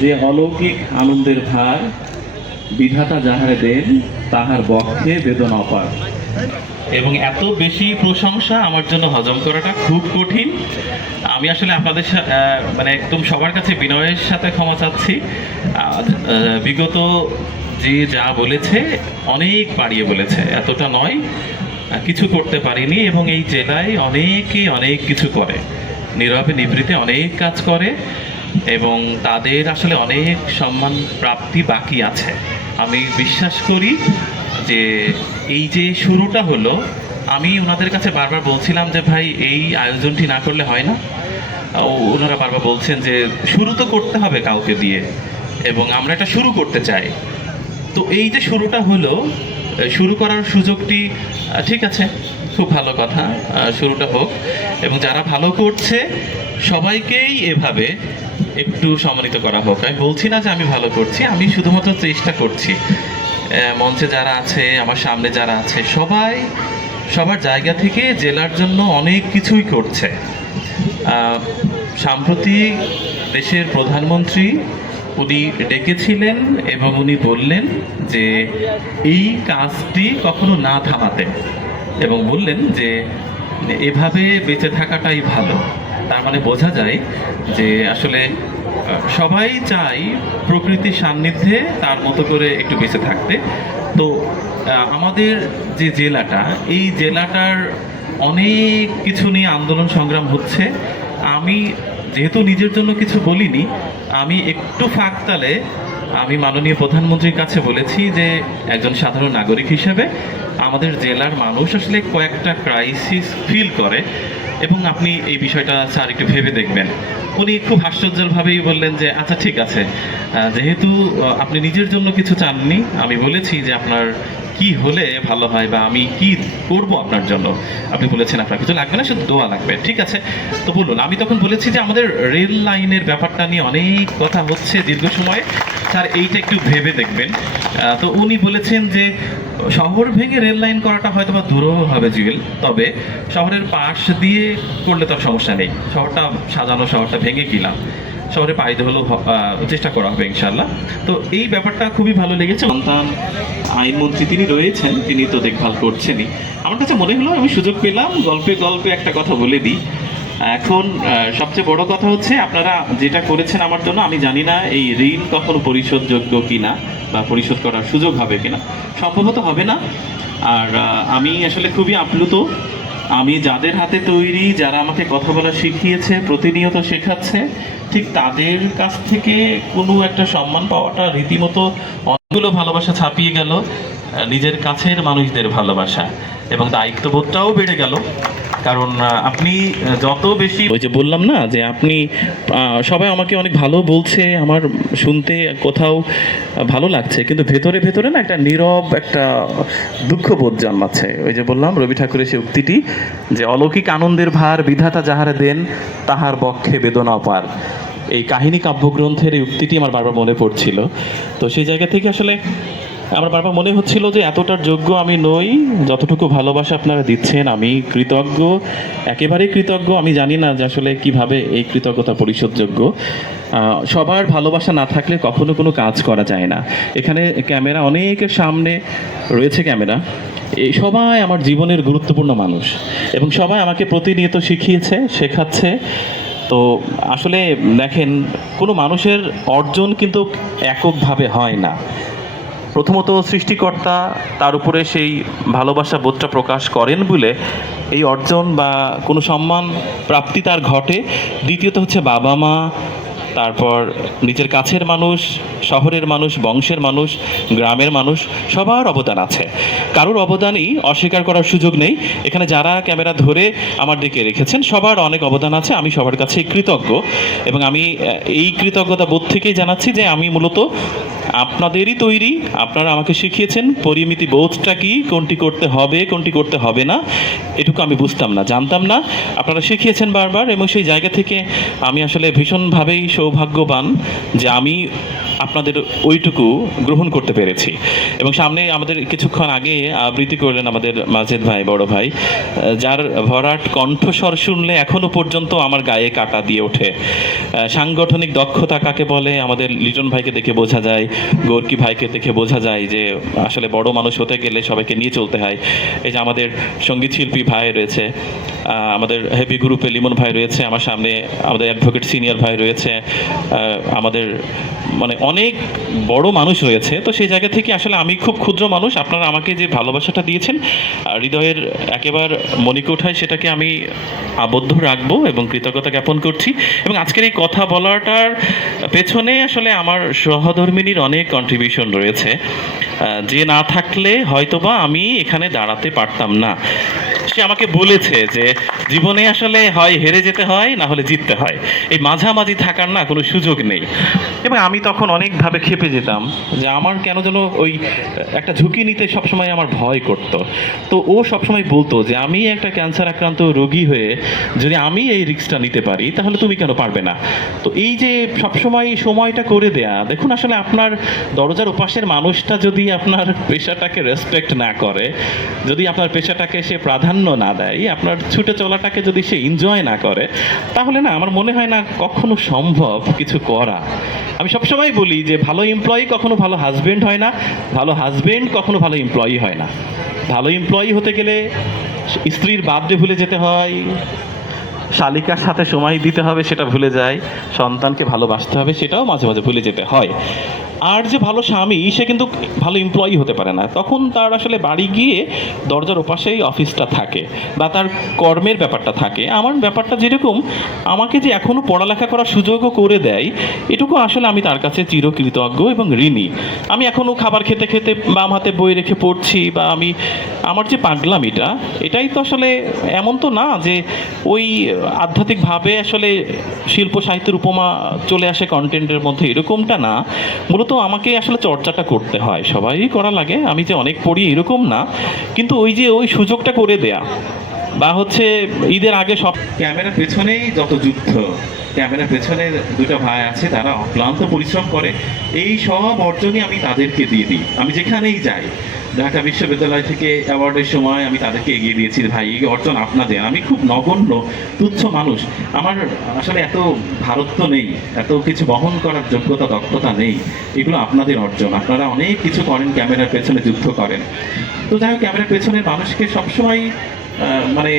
যে অলৌকিক আনন্দের ভার বিধাতা যাহারে দেন তাহার বক্ষে বেদনা অপার। এবং এত বেশি প্রশংসা আমার জন্য হজম করাটা খুব কঠিন। আমি আসলে আপনাদের মানে একদম সবার কাছে বিনয়ের সাথে ক্ষমা চাচ্ছি। বিগত যে যা বলেছে অনেক বাড়িয়ে বলেছে, এতটা নয়, কিছু করতে পারিনি। এবং এই জেলায় অনেকে অনেক কিছু করে, নীরবে নিভৃতে অনেক কাজ করে, এবং তাদের আসলে অনেক সম্মান প্রাপ্তি বাকি আছে। আমি বিশ্বাস করি যে এই যে শুরুটা হলো, আমি ওনাদের কাছে বারবার বলছিলাম যে ভাই এই আয়োজনটি না করলে হয় না। ওনারা বারবার বলছেন যে শুরু তো করতে হবে কাউকে দিয়ে, এবং আমরা এটা শুরু করতে চাই। তো এই যে শুরুটা হলো, শুরু করার সুযোগটি ঠিক আছে, খুব ভালো কথা, শুরুটা হোক। এবং যারা ভালো করছে সবাইকেই এভাবে একটু সম্মানিত করা হোক। আমি বলছি না যে আমি ভালো করছি, আমি শুধুমাত্র চেষ্টা করছি। মঞ্চে যারা আছে, আমার সামনে যারা আছে, সবাই সবার জায়গা থেকে জেলার জন্য অনেক কিছুই করছে। সাম্প্রতি দেশের প্রধানমন্ত্রী উনি ডেকেছিলেন এবং উনি বললেন যে এই কাজটি কখনো না থামাতে, এবং বললেন যে এভাবে বেঁচে থাকাটাই ভালো। তার মানে বোঝা যায় যে আসলে সবাই চাই প্রকৃতির সান্নিধ্যে তার মতো করে একটু বেঁচে থাকতে। তো আমাদের যে জেলাটা, এই জেলাটার অনেক কিছু নিয়ে আন্দোলন সংগ্রাম হচ্ছে। আমি যেহেতু নিজের জন্য কিছু বলিনি, আমি একটু ফাঁকতালে আমি মাননীয় প্রধানমন্ত্রীর কাছে বলেছি যে একজন সাধারণ নাগরিক হিসেবে আমাদের জেলার মানুষ আসলে কয়েকটা ক্রাইসিস ফিল করে, এবং আপনি এই বিষয়টা স্যার একটু ভেবে দেখবেন। উনি খুব হাস্যোজ্জ্বলভাবেই বললেন যে আচ্ছা ঠিক আছে, যেহেতু আপনি নিজের জন্য কিছু চাননি, আমি বলেছি যে আপনার কি হলে ভালো হয় বা আমি কি করব আপনার জন্য। আপনি বলেছেন আপনার কিছু লাগবে না, শুধু দোয়া লাগবে, ঠিক আছে। তো বলুন, আমি তখন বলেছি যে আমাদের রেল লাইনের ব্যাপারটা নিয়ে অনেক কথা হচ্ছে দীর্ঘ সময়, স্যার এইটা একটু ভেবে দেখবেন। তো উনি বলেছেন যে শহর ভেঙে রেল লাইন করাটা হয়তো বা দুরূহ হবে জুয়েল, তবে শহরের পাশ দিয়ে করলে তো সমস্যা নেই। শহরটা সাজানো, শহরটা ভেঙে গেলাম, শহরে পাইতে হলেও চেষ্টা করা হবে ইনশাল্লাহ। তো এই ব্যাপারটা খুবই ভালো লেগেছে। সন্তান আইনমন্ত্রী তিনি রয়েছেন, তিনি তো দেখভাল করছেনই। আমার কাছে মনে হলো আমি সুযোগ পেলাম গল্পে গল্পে একটা কথা বলে দিই। এখন সবচেয়ে বড় কথা হচ্ছে আপনারা যেটা করেছেন আমার জন্য, আমি জানি না এই ঋণ কখনো পরিশোধযোগ্য কিনা বা পরিশোধ করার সুযোগ হবে কিনা, সম্ভবত হবে না। আর আমি আসলে খুবই আপ্লুত। আমি যাদের হাতে তৈরি, যারা আমাকে কথা বলা শিখিয়েছে, প্রতিনিয়ত শেখাচ্ছে, ঠিক তাদের কাছ থেকে কোনো একটা সম্মান পাওয়াটা রীতিমতো অনেকগুলো ভালোবাসা ছাপিয়ে গেল, নিজের কাছের মানুষদের ভালোবাসা, এবং দায়িত্ববোধটাও বেড়ে গেল। কারণ আপনি যত বেশি, ওই যে বললাম না যে আপনি সবাই আমাকে অনেক ভালো বলছে, আমার শুনতে কোথাও ভালো লাগছে, কিন্তু ভেতরে ভেতরে না একটা নীরব একটা দুঃখবোধ জন্মাচ্ছে। ওই যে বললাম রবি ঠাকুরের সেই উক্তিটি যে অলৌকিক আনন্দের ভার বিধাতা যাহারে দেন তাহার বক্ষে বেদনা অপার। এই কাহিনী কাব্যগ্রন্থের এই উক্তিটি আমার বারবার মনে পড়ছিল। তো সেই জায়গা থেকে আসলে আমার বারবার মনে হচ্ছিল যে এতটার যোগ্য আমি নই, যতটুকু ভালোবাসা আপনারা দিচ্ছেন আমি কৃতজ্ঞ, একেবারেই কৃতজ্ঞ। আমি জানি না যে আসলে কিভাবে এই কৃতজ্ঞতা পরিশোধযোগ্য। সবার ভালোবাসা না থাকলে কখনো কোনো কাজ করা যায় না। এখানে ক্যামেরা অনেকের সামনে রয়েছে, ক্যামেরা, এই সবাই আমার জীবনের গুরুত্বপূর্ণ মানুষ, এবং সবাই আমাকে প্রতিনিয়ত শিখিয়েছে, শেখাচ্ছে। তো আসলে দেখেন, কোনো মানুষের অর্জন কিন্তু এককভাবে হয় না। প্রথমত সৃষ্টিকর্তা তার উপরে সেই ভালোবাসা বোধটা প্রকাশ করেন বলে এই অর্জন বা কোনো সম্মান প্রাপ্তি তার ঘটে। দ্বিতীয়ত হচ্ছে বাবা মা, তারপর নিজের কাছের মানুষ, শহরের মানুষ, বংশের মানুষ, গ্রামের মানুষ, সবার অবদান আছে। কারোর অবদানই অস্বীকার করার সুযোগ নেই। এখানে যারা ক্যামেরা ধরে আমার দিকে রেখেছেন সবার অনেক অবদান আছে, আমি সবার কাছে কৃতজ্ঞ। এবং আমি এই কৃতজ্ঞতা বোধ থেকেই জানাচ্ছি যে আমি মূলত আপনাদেরই তৈরি। আপনারা আমাকে শিখিয়েছেন পরিমিতি বোধটা কি, কোনটি করতে হবে কোনটি করতে হবে না, এটুকু আমি বুঝতাম না, জানতাম না। আপনারা শিখিয়েছেন বারবার, এবং সেই জায়গা থেকে আমি আসলে ভীষণভাবেই সৌভাগ্যবান যে আমি আপনাদের ওইটুকু গ্রহণ করতে পেরেছি। এবং সামনে আমাদের কিছুক্ষণ আগে আবৃত্তি করলেন আমাদের মাজেদ ভাই, বড় ভাই, যার ভরাট কণ্ঠস্বর শুনলে এখনো পর্যন্ত আমার গায়ে কাটা দিয়ে ওঠে। সাংগঠনিক দক্ষতা কাকে বলে আমাদের লিটন ভাইকে দেখে বোঝা যায়, গোর্কি ভাইকে দেখে বোঝা যায় যে আসলে বড় মানুষ হতে গেলে সবাইকে নিয়ে চলতে হয়। এই যে আমাদের সঙ্গীত শিল্পী ভাই রয়েছে, আমাদের হেভি গ্রুপে লিমন ভাই রয়েছে, আমার সামনে আমাদের অ্যাডভোকেট সিনিয়র ভাই রয়েছে, আমাদের মানে অনেক বড় মানুষ রয়েছে। তো সেই জায়গা থেকে আসলে আমি খুব ক্ষুদ্র মানুষ, আপনারা আমাকে যে ভালোবাসাটা দিয়েছেন হৃদয়ের একেবারে মণিকোঠায় সেটাকে আমি আবদ্ধ রাখবো এবং কৃতজ্ঞতা জ্ঞাপন করছি। এবং আজকের এই কথা বলাটার পেছনে আসলে আমার সহধর্মিনীর অনেক কন্ট্রিবিউশন রয়েছে, যে না থাকলে হয়তোবা আমি এখানে দাঁড়াতে পারতাম না। সে আমাকে বলেছে যে জীবনে আসলে হয় হেরে যেতে হয়, না হলে জিততে হয়, এই মাঝামাঝি থাকার না কোনো সুযোগ নেই। এবং আমি তখন অনেকভাবে ক্ষেপে যেতাম যে আমার কেন যেন ওই একটা ঝুঁকি নিতে সবসময় আমার ভয় করতো। তো ও সবসময় বলতো যে আমি একটা ক্যান্সার আক্রান্ত রোগী হয়ে যদি আমি এই রিস্কটা নিতে পারি তাহলে তুমি কেন পারবে না। তো এই যে সবসময় সময়টা করে দেয়া, দেখুন আসলে আপনার দরজার ওপাশের মানুষটা যদি আপনার পেশাটাকে রেসপেক্ট না করে, যদি আপনার পেশাটাকে সে প্রাধান্য না দেয়, আপনার ছুটে চলাটাকে যদি সে এনজয় না করে, তাহলে না আমার মনে হয় না কখনো সম্ভব কিছু করা। আমি সবসময় বলি যে ভালো এমপ্লয়ি কখনো ভালো হাজবেন্ড হয় না, ভালো হাজবেন্ড কখনো ভালো এমপ্লয়ি হয় না। ভালো এমপ্লয়ি হতে গেলে স্ত্রীর বার্থডে ভুলে যেতে হয়, শালিকার সাথে সময় দিতে হবে সেটা ভুলে যায়, সন্তানকে ভালোবাসতে হবে সেটাও মাঝে মাঝে ভুলে যেতে হয়। আর যে ভালো স্বামী সে কিন্তু ভালো এমপ্লয়ি হতে পারে না, তখন তার আসলে বাড়ি গিয়ে দরজার ওপাশেই অফিসটা থাকে বা তার কর্মের ব্যাপারটা থাকে। আমার ব্যাপারটা যেরকম, আমাকে যে এখনও পড়ালেখা করার সুযোগও করে দেয়, এটুকু আসলে আমি তার কাছে চিরকৃতজ্ঞ এবং ঋণী। আমি এখনও খাবার খেতে খেতে বাম হাতে বই রেখে পড়ছি, বা আমি আমার যে পাগলামিটা, এটাই তো আসলে এমন তো না যে ওই আধ্যাত্মিকভাবে আসলে শিল্প সাহিত্যের উপমা চলে আসে কন্টেন্টের মধ্যে, এরকমটা না। মূলত আমাকে আসলে চর্চাটা করতে হয়, সবাই করা লাগে, আমি যে অনেক পড়ি এরকম না, কিন্তু ওই যে ওই সুযোগটা করে দেয়া, বা হচ্ছে ঈদের আগে সব ক্যামেরার পেছনেই যত যুদ্ধ, ক্যামেরার পেছনে দুটো ভাই আছে, তারা অক্লান্ত পরিশ্রম করে, এই সব অর্জনই আমি তাদেরকে দিয়ে দিই। আমি যেখানেই যাই, ঢাকা বিশ্ববিদ্যালয় থেকে অ্যাওয়ার্ডের সময় আমি তাদেরকে এগিয়ে দিয়েছি, ভাই এই অর্জন আপনাদের। আমি খুব নগণ্য তুচ্ছ মানুষ, আমার আসলে এত ভারত্ব নেই, এত কিছু বহন করার যোগ্যতা দক্ষতা নেই, এগুলো আপনাদের অর্জন। আপনারা অনেক কিছু করেন, ক্যামেরার পেছনে যুদ্ধ করেন। তো যাই হোক, ক্যামেরার পেছনের মানুষকে সবসময় মানে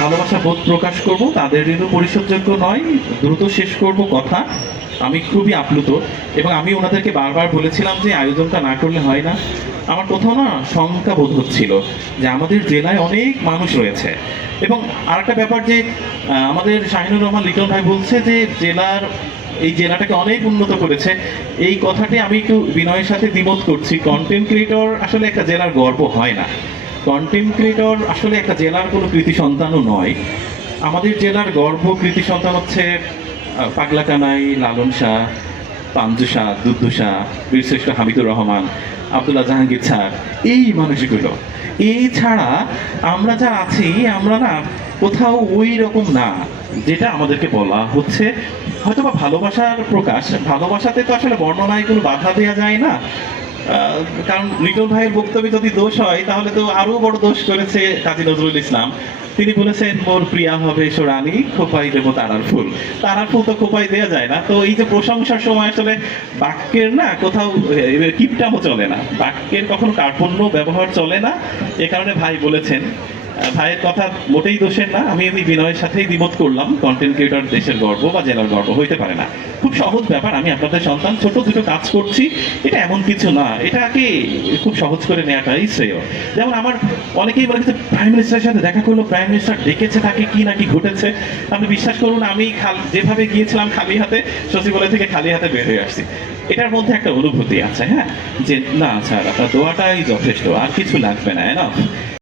ভালোবাসা বোধ প্রকাশ করব, তাদের ঋণ পরিশোধযোগ্য নয়। দ্রুত শেষ করব কথা, আমি খুবই আপ্লুত। এবং আমি ওনাদেরকে বারবার বলেছিলাম যে আয়োজনটা না করলে হয় না। আমার কোথাও না শঙ্কা বোধ হচ্ছিল যে আমাদের জেলায় অনেক মানুষ রয়েছে। এবং আরেকটা ব্যাপার যে আমাদের শাহিনুর রহমান লিটন ভাই বলছে যে জেলার এই জেলাটাকে অনেক উন্নত করেছে, এই কথাটি আমি একটু বিনয়ের সাথে দ্বিমত করছি। কন্টেন্ট ক্রিয়েটর আসলে একটা জেলার গর্ব হয় না, কন্টেন্ট ক্রিয়েটর আসলে একটা জেলার কোনো কৃতি সন্তানও নয়। আমাদের জেলার গর্ব কৃতি সন্তান হচ্ছে পাগলা কানাই, লালন শাহ, পাঞ্জু শাহ, দুদ্দু শাহ, বীরশ্রেষ্ঠ হামিদুর রহমান, আব্দুল্লাহ জাহাঙ্গীর স্যার, এই মানুষগুলো। এই ছাড়া আমরা যা আছি, আমরা না কোথাও ওই রকম না যেটা আমাদেরকে বলা হচ্ছে। হয়তো বা ভালোবাসার প্রকাশ, ভালোবাসাতে তো আসলে বর্ণনায় কোনো বাধা দেওয়া যায় না। কারণ লিটন ভাইয়ের বক্তব্যে যদি দোষ হয়, তাহলে তো আরো বড় দোষ করেছে কাজী নজরুল ইসলাম। তিনি বলেছেন মোর প্রিয়া হবে সোরানি, খোপাই দেবো তারার ফুল। তারার ফুল তো খোপাই দেওয়া যায় না। তো এই যে প্রশংসার সময় আসলে বাক্যের না কোথাও কিপটামও চলে না, বাক্যের কখনো কার্পণ্য ব্যবহার চলে না। এ কারণে ভাই বলেছেন, ভাইয়ের কথা মোটেই দোষের না। আমি বিনয়ের সাথেই দ্বিমত করলাম, কন্টেন্ট ক্রিয়েটর দেশের গর্ব বা জেলার গর্ব হইতে পারে না। খুব সহজ ব্যাপার, আমি আপনাদের সন্তান, ছোট দুটো কাজ করছি, এটা এমন কিছু না, এটাকে খুব সহজ করে নেওয়াটাই শ্রেয়। যেমন আমার অনেকেই বলে যে প্রাইম মিনিস্টারের সাথে দেখা করলো, প্রাইম মিনিস্টার ডেকেছে তাকে, কি নাকি ঘটেছে। আপনি বিশ্বাস করুন, আমি যেভাবে গিয়েছিলাম খালি হাতে, সচিবালয় থেকে খালি হাতে বের হয়ে আসছি। এটার মধ্যে একটা অনুভূতি আছে, হ্যাঁ, যে না স্যার আপনার দোয়াটাই যথেষ্ট, আর কিছু লাগবে না, না।